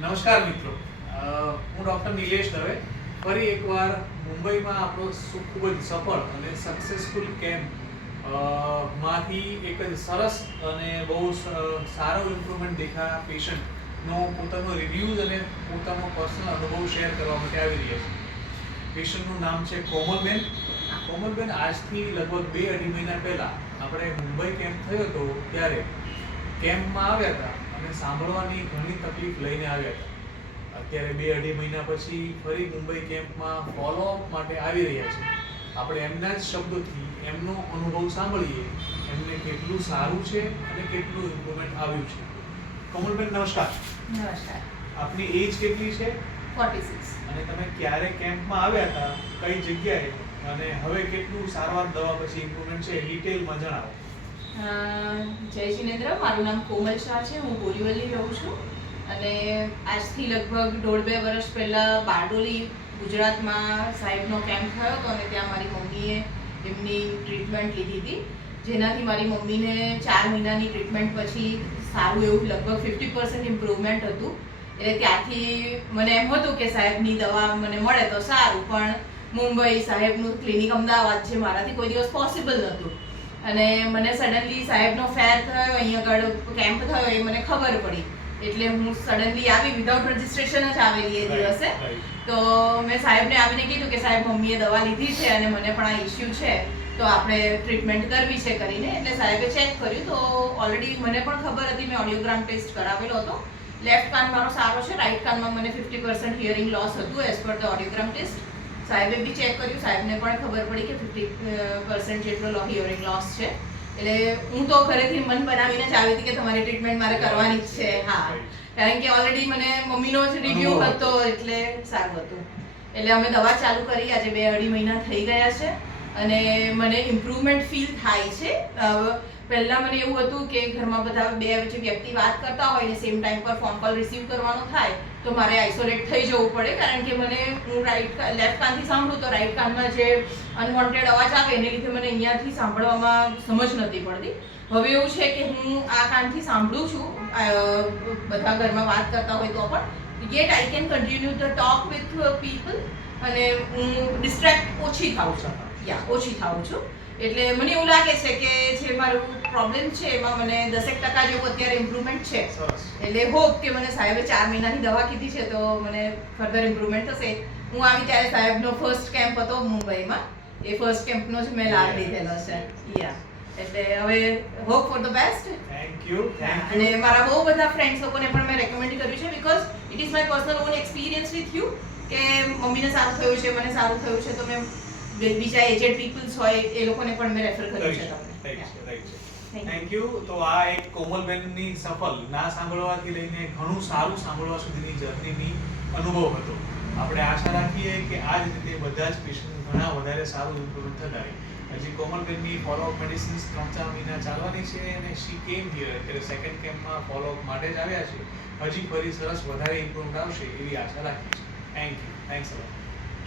નમસ્કાર મિત્રો, હું ડૉક્ટર નિલેશ દવે ફરી એકવાર મુંબઈમાં આપણો ખૂબ જ સફળ અને સક્સેસફુલ કેમ્પ માંથી એક જ સરસ અને બહુ સારો ઇમ્પ્રુવમેન્ટ દેખાયા પેશન્ટનો પોતાનો રિવ્યૂઝ અને પોતાનો પર્સનલ અનુભવ શેર કરવા માટે આવી રહ્યા છે. પેશન્ટનું નામ છે કોમલબેન. કોમલબેન આજથી લગભગ 2-2.5 મહિના પહેલાં આપણે મુંબઈ કેમ્પ થયો હતો ત્યારે કેમ્પમાં આવ્યા હતા અને સાંભળવાની ઘણી તકલીફ લઈને આવ્યા હતા. અત્યારે 2-2.5 મહિના પછી ફરી મુંબઈ કેમ્પમાં ફોલોઅપ માટે આવી રહ્યા છે. આપણે એમના જ શબ્દોથી એમનો અનુભવ સાંભળીએ, એમને કેટલું સારું છે અને કેટલું ઇમ્પ્રુવમેન્ટ આવ્યું છે. કોમલબેન નમસ્કાર. નમસ્કાર. આપની એજ કેટલી છે? 46. અને તમે ક્યારે કેમ્પમાં આવ્યા હતા, કઈ જગ્યાએ, અને હવે કેટલું સારવાર દવા પછી ઇમ્પ્રુવમેન્ટ છે ડિટેલમાં જણાવો. જય જિનેન્દ્ર, મારું નામ કોમલ શાહ છે. હું બોરીવલી રહું છું અને આજથી લગભગ 1.5-2 વર્ષ પહેલાં બારડોલી ગુજરાતમાં સાહેબનો કેમ્પ થયો હતો અને ત્યાં મારી મમ્મીએ એમની ટ્રીટમેન્ટ લીધી હતી, જેનાથી મારી મમ્મીને 4 મહિનાની ટ્રીટમેન્ટ પછી સારું એવું લગભગ 50% ઇમ્પ્રુવમેન્ટ હતું. એટલે ત્યારથી મને એમ હતું કે સાહેબની દવા મને મળે તો સારું, પણ મુંબઈ સાહેબનું ક્લિનિક અમદાવાદ છે, મારાથી કોઈ દિવસ પોસિબલ નહોતું. અને મને સડનલી સાહેબનો ફેર થયો, અહીંયા આગળ કેમ્પ થયો એ મને ખબર પડી, એટલે હું સડનલી આવી, વિધાઉટ રજિસ્ટ્રેશન જ આવેલી એ દિવસે. તો મેં સાહેબને આવીને કીધું કે સાહેબ મમ્મીએ દવા લીધી છે અને મને પણ આ ઇશ્યુ છે, તો આપણે ટ્રીટમેન્ટ કરવી છે કરીને. એટલે સાહેબે ચેક કર્યું તો ઓલરેડી મને પણ ખબર હતી, મેં ઓડિયોગ્રામ ટેસ્ટ કરાવેલો હતો. લેફ્ટ કાન મારો સારો છે, રાઈટ કાનમાં મને 50% હિયરિંગ લોસ હતું એઝ પર ધ ઓડિયોગ્રામ ટેસ્ટ. સાહેબે બી ચેક કર્યું, સાહેબને પણ ખબર પડી કે 50% જેટલો હિયરિંગ લોસ છે. એટલે હું તો ઘરેથી મન બનાવીને જ આવી હતી કે તમારી ટ્રીટમેન્ટ મારે કરવાની જ છે. હા, કારણ કે ઓલરેડી મને મમ્મીનો જ રિવ્યુ હતો એટલે સારું હતું. એટલે અમે દવા ચાલુ કરી, આજે 2-2.5 મહિના થઈ ગયા છે અને મને ઇમ્પ્રુવમેન્ટ ફીલ થાય છે. પહેલાં મને એવું હતું કે ઘરમાં બધા બે વ્યક્તિ વાત કરતા હોય ને સેમ ટાઈમ પર ફોન કોલ રિસીવ કરવાનો થાય તો મારે આઇસોલેટ થઈ જવું પડે, કારણ કે મને હું લેફ્ટ કાનથી સાંભળું તો રાઈટ કાનમાં જે અનવોન્ટેડ અવાજ આવે એને લીધે મને અહીંયાથી સાંભળવામાં સમજ નથી પડતી. હવે એવું છે કે હું આ કાનથી સાંભળું છું, બધા ઘરમાં વાત કરતા હોય તો પણ yet I can continue the talk with people અને હું ડિસ્ટ્રેક્ટ ઓછી થાઉં છું. એટલે મને એવું લાગે છે કે જે મારું પ્રોબ્લેમ છે એમાં મને 10% જેવું અત્યારે ઇમ્પ્રુવમેન્ટ છે. એટલે હોપ કે મને સાહેબે 4 મહિનાની દવા કીધી છે તો મને ફર્ધર ઇમ્પ્રુવમેન્ટ થશે. હું આવી ત્યારે સાહેબનો ફર્સ્ટ કેમ્પ હતો મુંબઈમાં, એ ફર્સ્ટ કેમ્પનો જ મેં લાભ લીધેલો છે. એટલે હવે hope for the best. Thank you. અને મારા બહુ બધા ફ્રેન્ડ્સ લોકોને પણ મેં રેકમેન્ડ કર્યું છે, because it is my personal on experience with you કે મમ્મીને સારું થયું છે, મને સારું થયું છે, તો મેં બીજા એજેડ પીપલ્સ હોય એ લોકોને પણ મેં રેફર કર્યું છે તમને. Thank you. તો આ એક કોમલબેનની સફળ ના સાંભળવાથી લઈને ઘણું સારું સાંભળવા સુધીની જર્નીની અનુભવ હતો. આપણે આશા રાખીએ કે આ જ રીતે બધા જ પેશન્ટ ઘણા વધારે સારું ઇમ્પ્રુવમેન્ટ થતા રહે. હજી કોમલબેનની ફોલોઅપ મેડિસિન્સ 3-4 મહિના ચાલવાની છે અને શી કેમ હિયર, એટલે સેકન્ડ કેમ્પમાં ફોલોઅપ માટે જ આવ્યા છે. હજી ફરી સરસ વધારે ઇમ્પ્રુવમેન્ટ આવશે એવી આશા રાખીએ છીએ. Thank you. Thanks a lot.